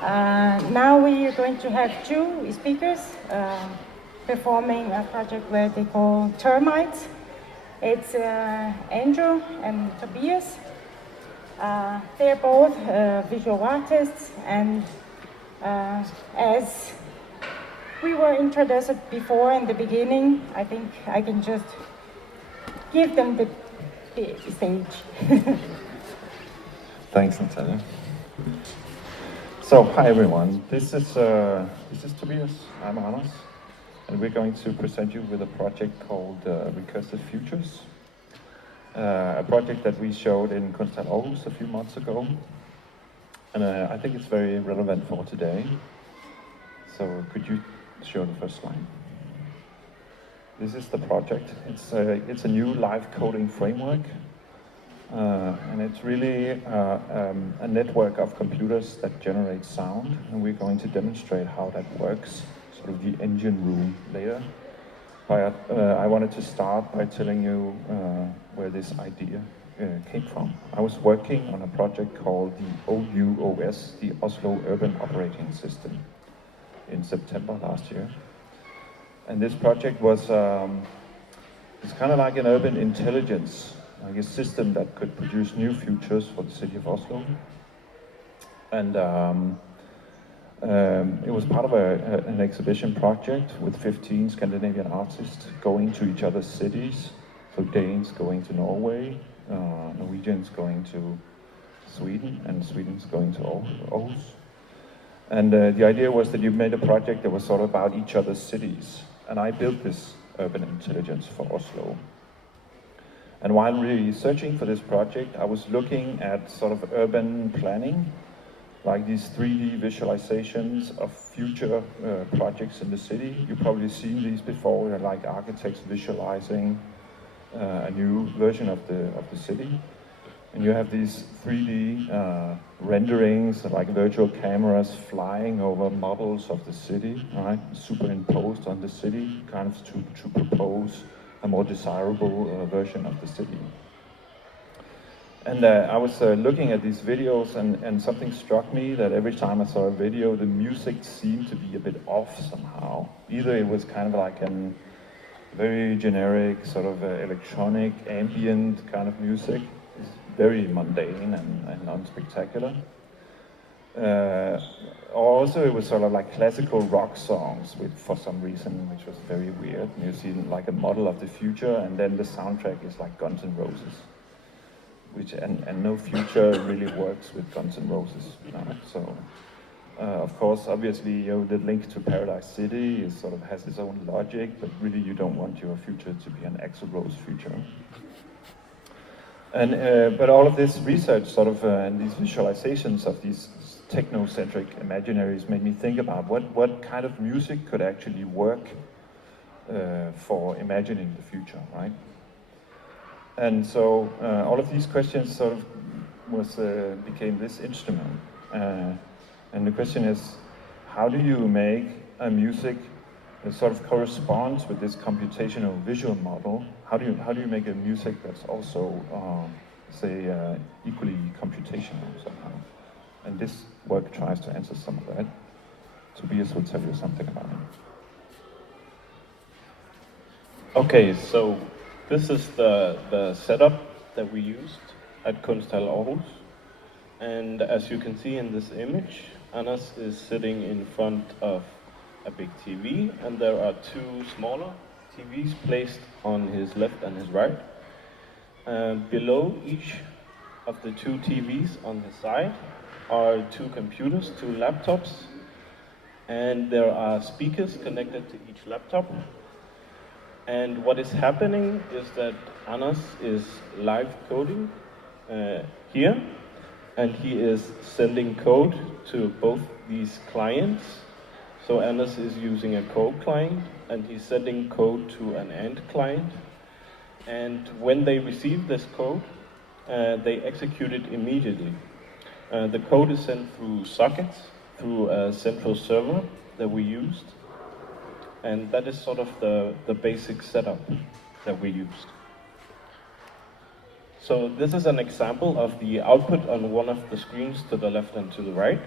Now we are going to have two speakers performing a project where they call Termites. It's Andrew and Tobias. They're both visual artists, and as we were introduced before in the beginning, I think I can just give them the stage. Thanks, Natalia. So, hi everyone. This is Tobias. I'm Anders, and we're going to present you with a project called Recursive Futures. A project that we showed in Kunsthal Aarhus a few months ago, and I think it's very relevant for today. So, could you show the first slide? This is the project. It's a new live coding framework. And it's really a network of computers that generate sound, and we're going to demonstrate how that works, sort of the engine room later. But I wanted to start by telling you where this idea came from. I was working on a project called the OUOS, the Oslo Urban Operating System, in September last year. And this project was, it's kind of like an urban intelligence, like a system that could produce new futures for the city of Oslo. And it was part of an exhibition project with 15 Scandinavian artists going to each other's cities. So Danes going to Norway, Norwegians going to Sweden, and Sweden's going to Aarhus. And the idea was that you made a project that was sort of about each other's cities. And I built this urban intelligence for Oslo. And while researching for this project, I was looking at sort of urban planning, like these 3D visualizations of future projects in the city. You've probably seen these before. They're like architects visualizing a new version of the city. And you have these 3D renderings, like virtual cameras flying over models of the city, right? Superimposed on the city, kind of to propose a more desirable version of the city. And I was looking at these videos, and something struck me, that every time I saw a video, the music seemed to be a bit off somehow. Either it was kind of like a very generic sort of electronic ambient kind of music, very mundane and unspectacular. Also, it was sort of like classical rock songs, for some reason, which was very weird. You see like a model of the future, and then the soundtrack is like Guns N' Roses, and no future really works with Guns N' Roses. So, of course, obviously, the link to Paradise City sort of has its own logic, but really, you don't want your future to be an Axl Rose future. And but all of this research, sort of, and these visualizations of these technocentric imaginaries made me think about what kind of music could actually work for imagining the future, right? And so all of these questions sort of became this instrument. And the question is, how do you make a music that sort of corresponds with this computational visual model? How do you make a music that's also, say, equally computational somehow? And this work tries to answer some of that. Tobias will tell you something about it. Okay, so this is the setup that we used at Kunsthal Aarhus. And as you can see in this image, Anders is sitting in front of a big TV, and there are two smaller TVs placed on his left and his right. Below each of the two TVs on his side are two computers, two laptops, and there are speakers connected to each laptop. And what is happening is that Anders is live coding here, and he is sending code to both these clients. So Anders is using a code client, and he's sending code to an end client. And when they receive this code, they execute it immediately. The code is sent through sockets, through a central server that we used. And that is sort of the basic setup that we used. So this is an example of the output on one of the screens to the left and to the right.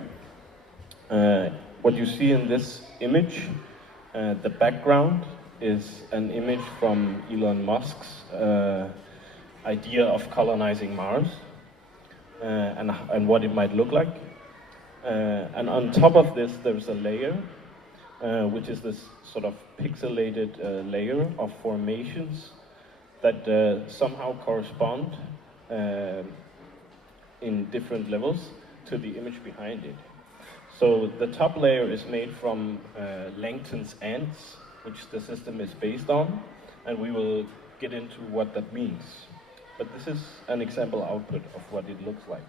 What you see in this image, the background is an image from Elon Musk's idea of colonizing Mars and what it might look like. And on top of this, there's a layer, which is this sort of pixelated layer of formations that somehow correspond in different levels to the image behind it. So the top layer is made from Langton's ants, which the system is based on, and we will get into what that means. But this is an example output of what it looks like.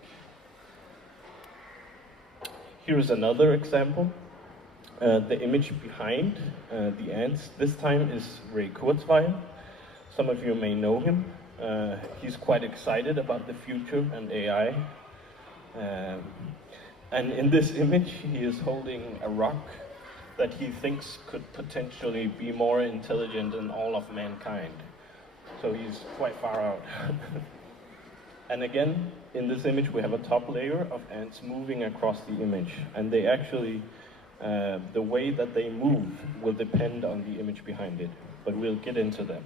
Here's another example. The image behind the ants this time is Ray Kurzweil. Some of you may know him. He's quite excited about the future and AI. And in this image, he is holding a rock that he thinks could potentially be more intelligent than all of mankind. So he's quite far out. And again, in this image, we have a top layer of ants moving across the image. And they actually, the way that they move will depend on the image behind it. But we'll get into that.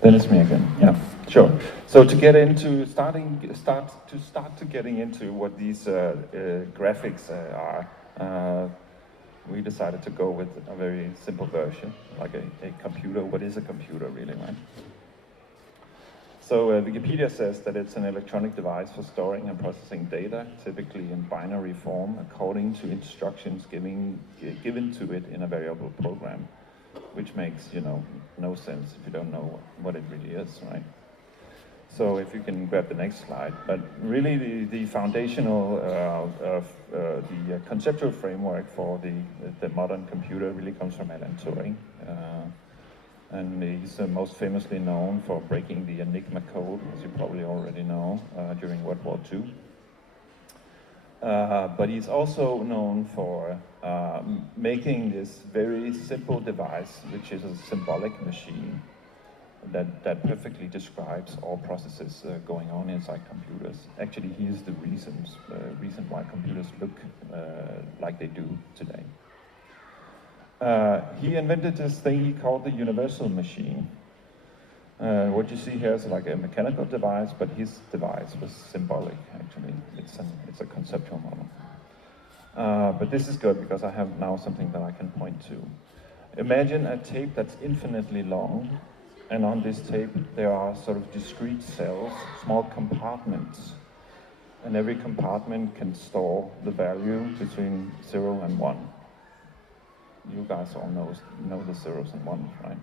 Then it's me again. Yeah, sure. So to get into start to getting into what these graphics are, we decided to go with a very simple version, like a computer. What is a computer, really, right? So Wikipedia says that it's an electronic device for storing and processing data, typically in binary form, according to instructions given to it in a variable program, which makes, no sense if you don't know what it really is, right? So if you can grab the next slide, but really the foundational, the conceptual framework for the modern computer really comes from Alan Turing. And he's most famously known for breaking the Enigma code, as you probably already know, during World War II. But he's also known for making this very simple device, which is a symbolic machine that perfectly describes all processes going on inside computers. Actually, he is the reason why computers look like they do today. He invented this thing he called the universal machine. What you see here is like a mechanical device, but his device was symbolic, actually. It's a conceptual model. But this is good because I have now something that I can point to. Imagine a tape that's infinitely long, and on this tape there are sort of discrete cells, small compartments. And every compartment can store the value between 0 and 1. You guys all know the zeros and ones, right?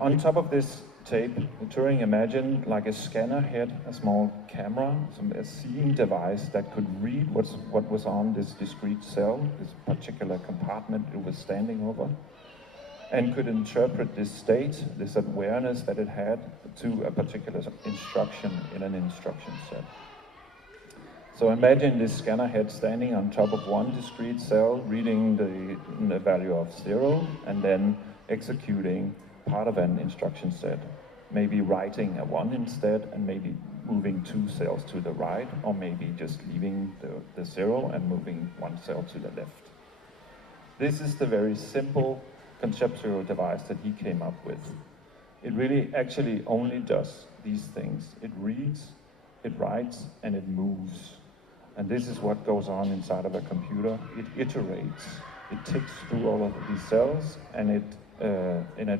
On top of this tape, Turing imagined like a scanner head, a small camera, a seeing device that could read what was on this discrete cell, this particular compartment it was standing over, and could interpret this state, this awareness that it had, to a particular instruction in an instruction set. So imagine this scanner head standing on top of one discrete cell, reading the value of 0, and then executing part of an instruction set. Maybe writing a 1 instead, and maybe moving 2 cells to the right, or maybe just leaving the 0 and moving 1 cell to the left. This is the very simple conceptual device that he came up with. It really actually only does these things. It reads, it writes, and it moves. And this is what goes on inside of a computer. It iterates. It ticks through all of these cells, and it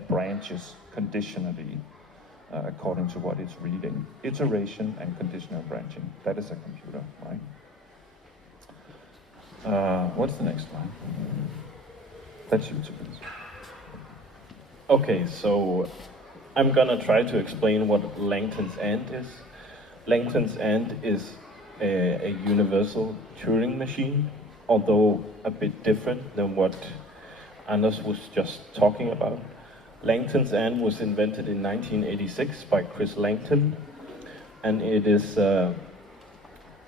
branches conditionally according to what it's reading. Iteration and conditional branching. That is a computer, right? What's the next one? That's you, Tobias. Okay, so I'm gonna try to explain what Langton's ant is. Langton's ant is a universal Turing machine, although a bit different than what Anders was just talking about. Langton's ant was invented in 1986 by Chris Langton, and it is a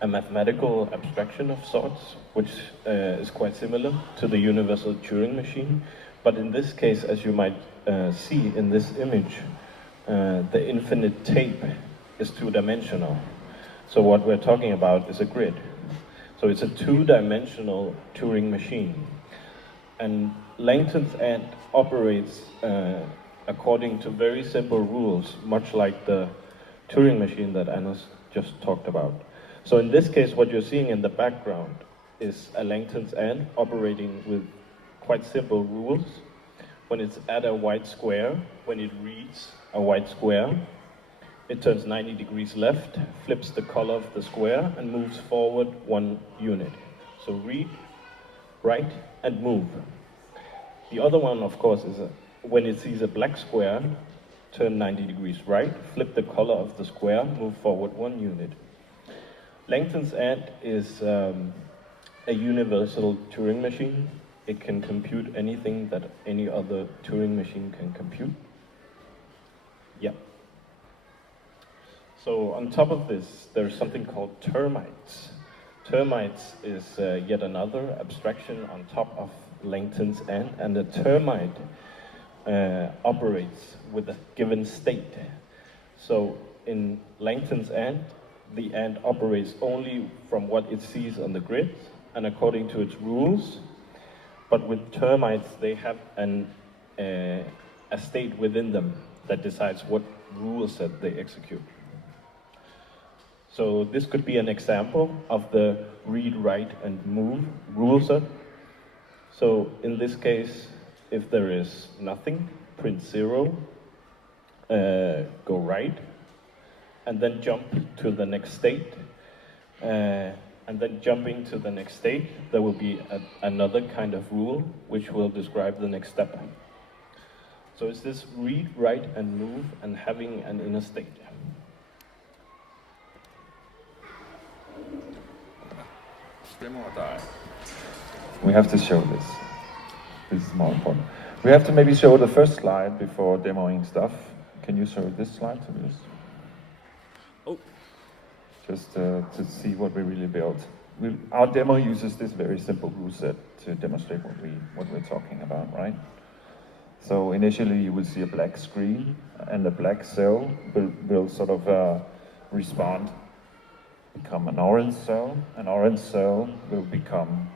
mathematical abstraction of sorts, which is quite similar to the universal Turing machine. But in this case, as you might see in this image, the infinite tape is two-dimensional. So what we're talking about is a grid. So it's a two-dimensional Turing machine. And Langton's ant operates according to very simple rules, much like the Turing machine that Anders just talked about. So in this case, what you're seeing in the background is a Langton's ant operating with quite simple rules. When it's at a white square, when it reads a white square, it turns 90 degrees left, flips the color of the square, and moves forward 1 unit. So read, write, and move. The other one, of course, is when it sees a black square, turn 90 degrees right, flip the color of the square, move forward 1 unit. Langton's ant is a universal Turing machine. It can compute anything that any other Turing machine can compute. Yeah. So on top of this, there's something called termites. Termites is yet another abstraction on top of Langton's ant, and the termite operates with a given state. So in Langton's ant, the ant operates only from what it sees on the grid and according to its rules. But with termites, they have a state within them that decides what rule set they execute. So this could be an example of the read, write, and move rule set. So in this case, if there is nothing, print 0, go right, and then jump to the next state. And then jumping to the next state, there will be another kind of rule which will describe the next step. So it's this read, write, and move, and having an inner state. We have to show this. This is more important. We have to maybe show the first slide before demoing stuff. Can you show this slide, Tobias? Oh. Just to see what we really built. Our demo uses this very simple rule set to demonstrate what we're talking about, right? So initially you will see a black screen, and the black cell will sort of respond, become an orange cell. An orange cell will become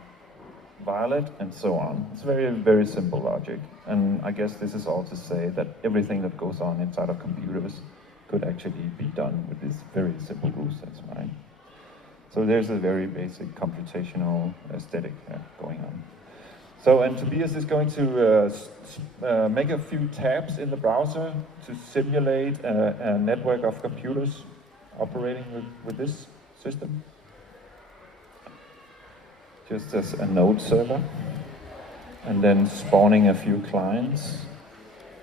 violet, and so on. It's very, very simple logic. And I guess this is all to say that everything that goes on inside of computers could actually be done with this very simple rule sets, right? So there's a very basic computational aesthetic going on. So, and Tobias is going to make a few tabs in the browser to simulate a network of computers operating with this system. Just as a node server, and then spawning a few clients.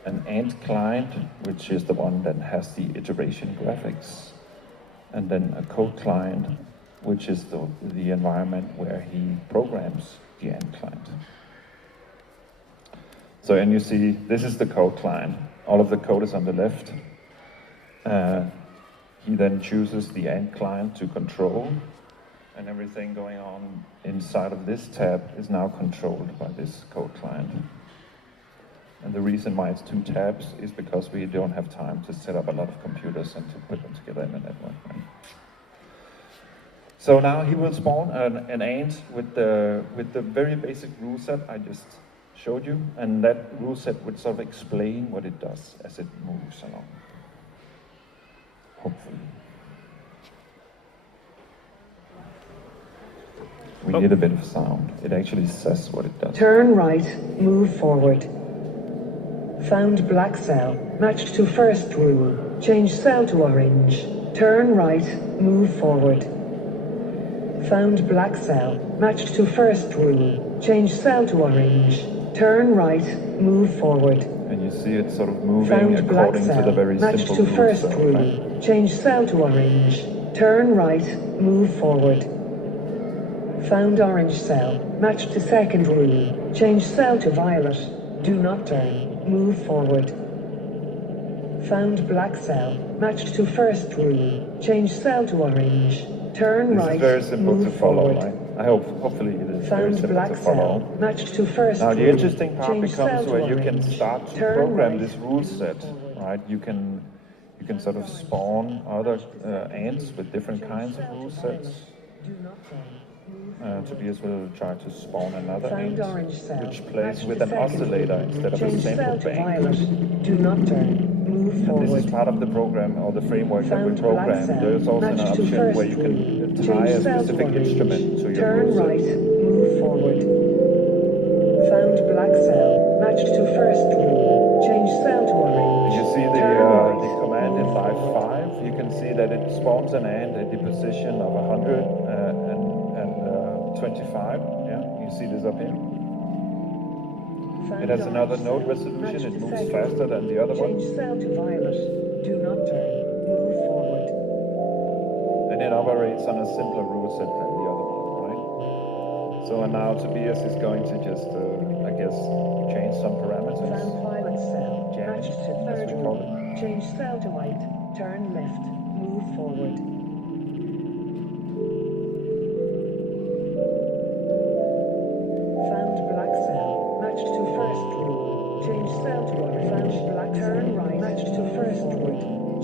An ant client, which is the one that has the iteration graphics, and then a code client, which is the environment where he programs the ant client. So, and you see, this is the code client. All of the code is on the left. He then chooses the ant client to control, and everything going on inside of this tab is now controlled by this code client. And the reason why it's 2 tabs is because we don't have time to set up a lot of computers and to put them together in a network. Right? So now he will spawn an ant with the very basic rule set I just showed you, and that rule set would sort of explain what it does as it moves along. Hopefully. We need a bit of sound. It actually says what it does. Turn right, move forward. Found black cell, matched to first rule. Change cell to orange. Turn right, move forward. Found black cell, matched to first rule. Change cell to orange. Turn right, move forward. And you see it sort of moving Found black according cell, to the very matched simple to first rules. rule. Change cell to orange. Turn right, move forward. Found orange cell, matched to second rule. Change cell to violet. Do not turn. Move forward. Found black cell, matched to first rule. Change cell to orange. Turn right. This is very simple move to follow. forward. I hopefully it is very Found simple black to follow. cell, matched to first Now rule. the interesting part Change cell becomes to where you can orange. start to Turn program right. this rule set, right? You can can sort of spawn other ants with different kinds of rule sets. Do not turn. Tobias will try to spawn another Found ant, orange cell. which plays Match with to an second oscillator row. instead of a Change sample cell to bank. violet. Do not turn. Move And forward. this is part of the program or the framework that we Found black program. cell. There is also an Match to option where first you can row. tie Change a cell to specific orange. instrument to your Turn rule set. right. Move forward. Found black cell. Matched to first row. Change cell to orange. You see Turn right. the command in Move line forward. 5. You can see that it spawns an ant at the position of 100 and 25. Yeah, you see this up here. Found It has another orange node cell. resolution. Match It to moves second faster row. than the other one. Change cell to violet. Do not turn. Move forward. And it operates on a simpler rule set than the other one, right? So and now Tobias is going to just, I guess, change some parameters. Found violet cell. Jamming, Matched to as third we call row. it. Change cell to white. Turn left. Move forward. Found black cell. Matched to first row. Change cell to orange. Found black. Turn right. Matched to first row.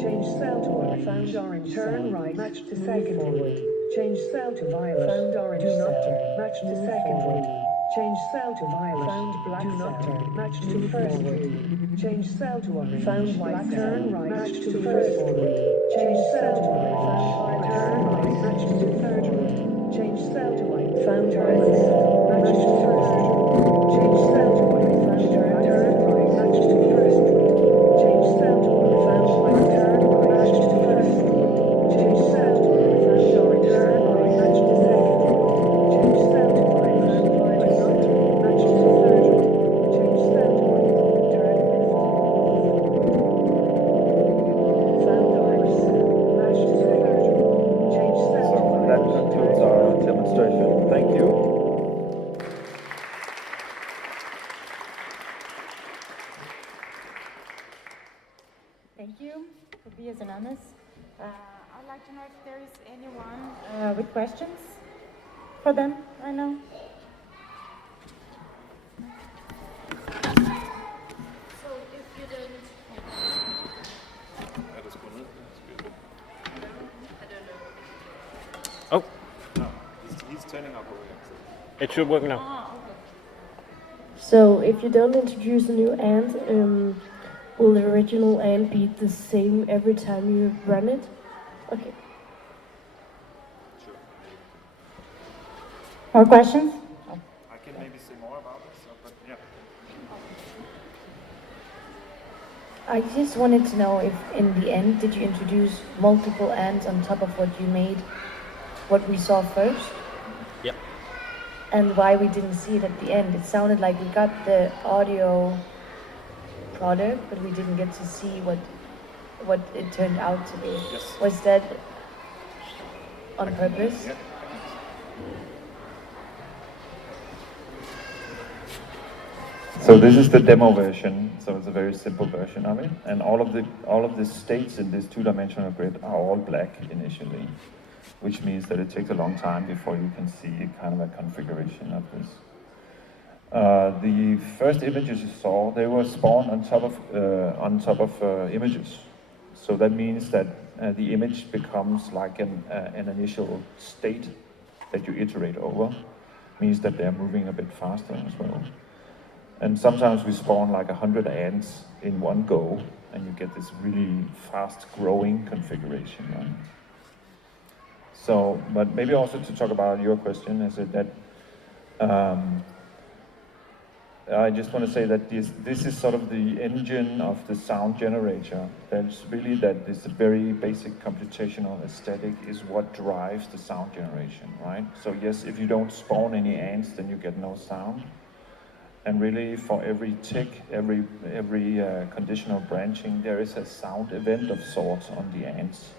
Change cell to orange. Found orange. Turn right. Matched to second row. Change cell to violet. Found orange. Do not turn. Matched to second row. Change cell to violet. Found black. Do not turn. Matched to first row. Change cell to orange. Found white. Turn right. Matched to first row. Change cell to orange. Found violet. Turn right. Matched to third row. Change cell to white. Found violet cell. Matched to first row. Change cell to white. Found turn right. Matched to first row. Change cell to white. Found white. Turn right. Matched to first row. Change cell to white. Found orange. Turn right. Matched to second row. Change cell to white. Found violet cell. Matched to third row. Change cell to white. Turn left. Found orange cell. Matched to second row. Change cell to So white. that concludes our demonstration. Thank you. Thank you, Tobias and Hannes. I'd like to know if there is anyone with questions for them right now. So if you don't, I don't know. Oh, No, he's turning up over here. it should work now. So, if you don't introduce a new ant, will the original ant be the same every time you run it? Okay. More questions? I can maybe say more about this, but yeah. I just wanted to know if, in the end, did you introduce multiple ants on top of what you made, what we saw first? Yep. And why we didn't see it at the end? It sounded like we got the audio product, but we didn't get to see what it turned out to be. Yes. Was that on purpose? Yeah. So this is the demo version. So it's a very simple version of it, and all of the states in this two-dimensional grid are all black initially, which means that it takes a long time before you can see kind of a configuration of this. The first images you saw, they were spawned on top of images. So that means that the image becomes like an initial state that you iterate over. Means that they're moving a bit faster as well. And sometimes we spawn like 100 ants in one go, and you get this really fast growing configuration, right? So, but maybe also to talk about your question, is it that I just want to say that this is sort of the engine of the sound generator. That's really that this very basic computational aesthetic is what drives the sound generation, right? So yes, if you don't spawn any ants, then you get no sound. And really, for every tick, every conditional branching, there is a sound event of sorts on the ants.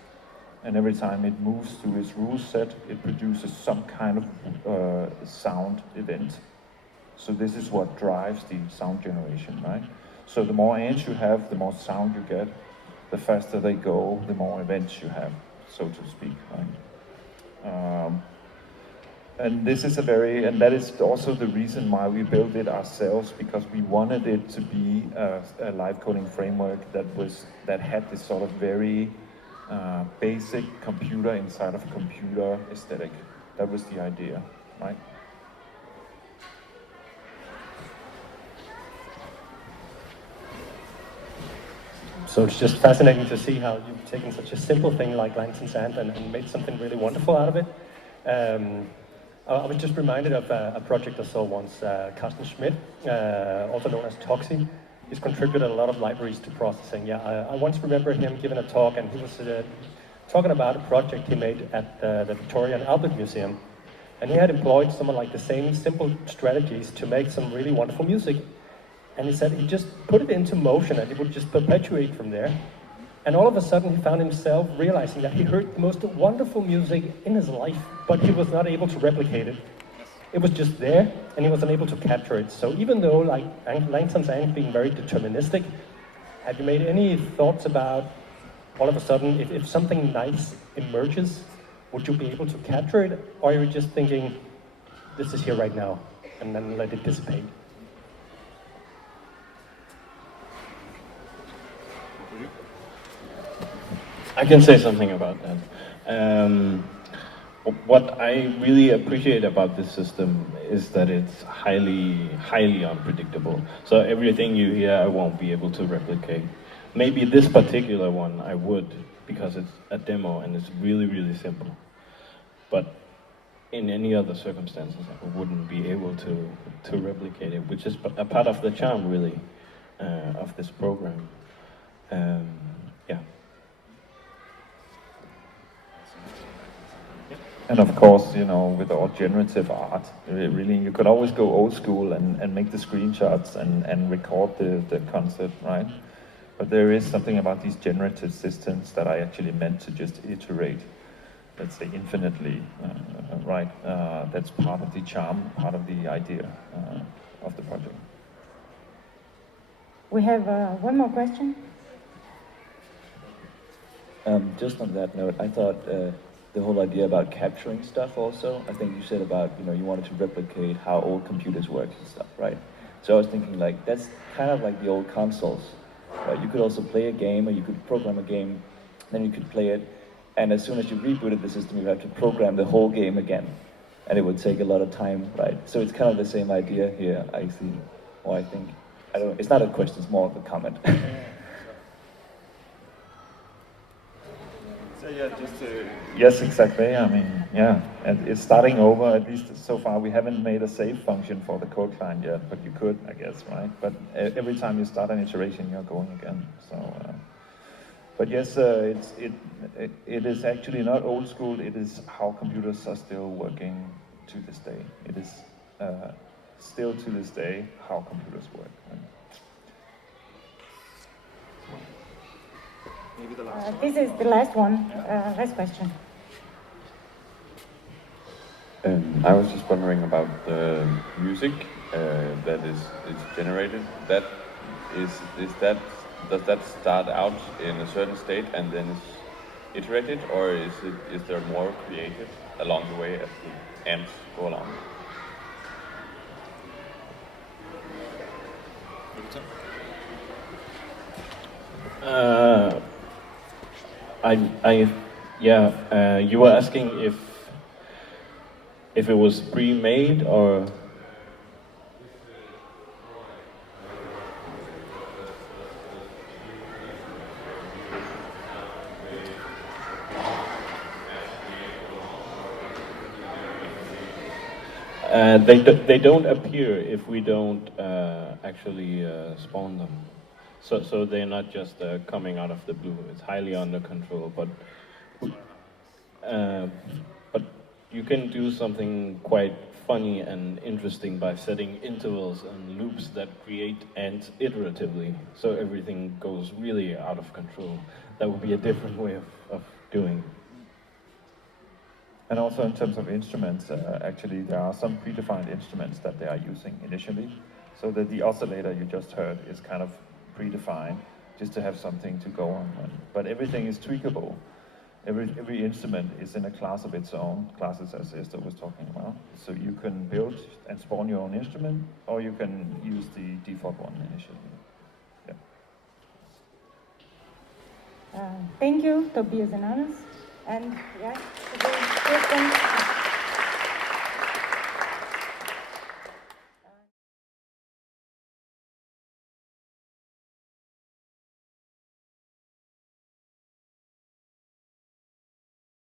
And every time it moves through its rule set, it produces some kind of sound event. So this is what drives the sound generation, right? So the more ants you have, the more sound you get. The faster they go, the more events you have, so to speak, right? And this is and that is also the reason why we built it ourselves, because we wanted it to be a live coding framework that had this sort of very basic computer inside of computer aesthetic. That was the idea, right? So it's just fascinating to see how you've taken such a simple thing like lines and sand and made something really wonderful out of it. I was just reminded of a project I saw once. Carsten Schmidt, also known as Toxi, he's contributed a lot of libraries to processing. Yeah, I once remember him giving a talk, and he was talking about a project he made at the Victoria and Albert Museum. And he had employed someone like the same simple strategies to make some really wonderful music. And he said he just put it into motion and it would just perpetuate from there. And all of a sudden he found himself realizing that he heard the most wonderful music in his life, but he was not able to replicate it. It was just there and he was unable to capture it. So even though like Lines and Sand being very deterministic, have you made any thoughts about all of a sudden if something nice emerges, would you be able to capture it? Or are you just thinking, this is here right now and then let it dissipate? I can say something about that. What I really appreciate about this system is that it's highly unpredictable. So everything you hear, I won't be able to replicate. Maybe this particular one I would, because it's a demo and it's really simple. But in any other circumstances, I wouldn't be able to replicate it, which is a part of the charm, really, of this program. Yeah. And of course, you know, with all generative art, really, you could always go old school and make the screenshots and record the concert, right? But there is something about these generative systems that I actually meant to just iterate, let's say infinitely, right? That's part of the charm, part of the idea of the project. We have one more question. Just on that note, I thought the whole idea about capturing stuff also, I think you said about, you know, you wanted to replicate how old computers work and stuff, right? So I was thinking like, that's kind of like the old consoles, right? You could also play a game, or you could program a game, then you could play it, and as soon as you rebooted the system, you have to program the whole game again, and it would take a lot of time, right? So it's kind of the same idea here, I see, or I think. I don't know, it's not a question, it's more of a comment. So yeah, yes, exactly. I mean, yeah, and it's starting over. At least so far, we haven't made a save function for the code client yet, but you could, I guess, right? But every time you start an iteration, you're going again. So, but yes, it is actually not old school. It is how computers are still working to this day. It is still to this day how computers work. Right? Maybe the last one. This is the last one. Last question. I was just wondering about the music that is generated. Does that start out in a certain state and then is iterated, or is there more created along the way as the amps go along? You were asking if it was pre-made or. They don't appear if we don't actually spawn them. So they're not just coming out of the blue. It's highly under control, but you can do something quite funny and interesting by setting intervals and loops that create ends iteratively. So everything goes really out of control. That would be a different way of doing. And also in terms of instruments, actually there are some predefined instruments that they are using initially. So that the oscillator you just heard is kind of predefined, just to have something to go on. But everything is tweakable. every instrument is in a class of its own, classes as Esther was talking about. So you can build and spawn your own instrument, or you can use the default one initially. Yeah. Thank you, Tobias and Hannes. And yeah, today,